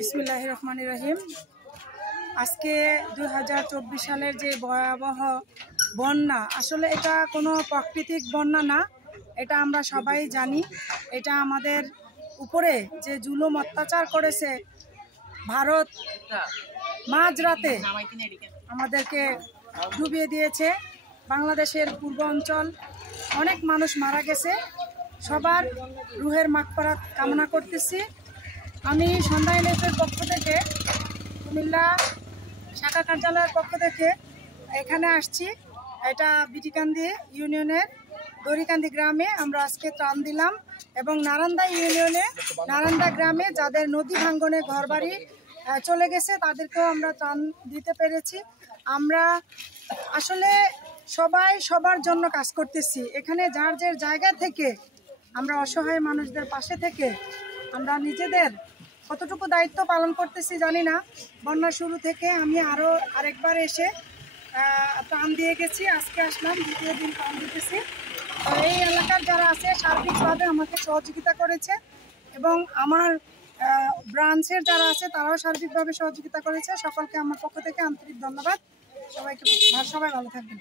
বিসমিল্লাহির রহমানির রহিম। আজকে 2024 সালের যে ভয়াবহ বন্যা, আসলে এটা কোনো প্রাকৃতিক বন্যা না, এটা আমরা সবাই জানি। এটা আমাদের উপরে যে জুলুম অত্যাচার করেছে ভারত, মাঝরাতে আমাদেরকে ডুবিয়ে দিয়েছে। বাংলাদেশের পূর্ব অঞ্চল অনেক মানুষ মারা গেছে, সবার রুহের মাগফিরাত কামনা করতেছি। আমি সন্ধ্যা এনএফের পক্ষ থেকে, কুমিল্লা শাখা কার্যালয়ের পক্ষ থেকে এখানে আসছি। এটা বিটিকান্দি ইউনিয়নের দড়িকান্দি গ্রামে আমরা আজকে ত্রাণ দিলাম, এবং নারান্দা ইউনিয়নে নারান্দা গ্রামে যাদের নদী ভাঙ্গনে ঘরবাড়ি চলে গেছে তাদেরকেও আমরা ত্রাণ দিতে পেরেছি। আমরা আসলে সবাই সবার জন্য কাজ করতেছি। এখানে যার যার জায়গা থেকে আমরা অসহায় মানুষদের পাশে থেকে আমরা নিজেদের কতটুকু দায়িত্ব পালন করতেছি জানি না। বন্যা শুরু থেকে আমি আরেকবার এসে ত্রাণ দিয়ে গেছি, আজকে আসলাম, দ্বিতীয় দিন ত্রাণ দিতেছি। এই এলাকার যারা আছে সার্বিকভাবে আমাকে সহযোগিতা করেছে, এবং আমার ব্রাঞ্চের যারা আছে তারাও সার্বিকভাবে সহযোগিতা করেছে। সকলকে আমার পক্ষ থেকে আন্তরিক ধন্যবাদ। সবাই ভালো থাকবেন।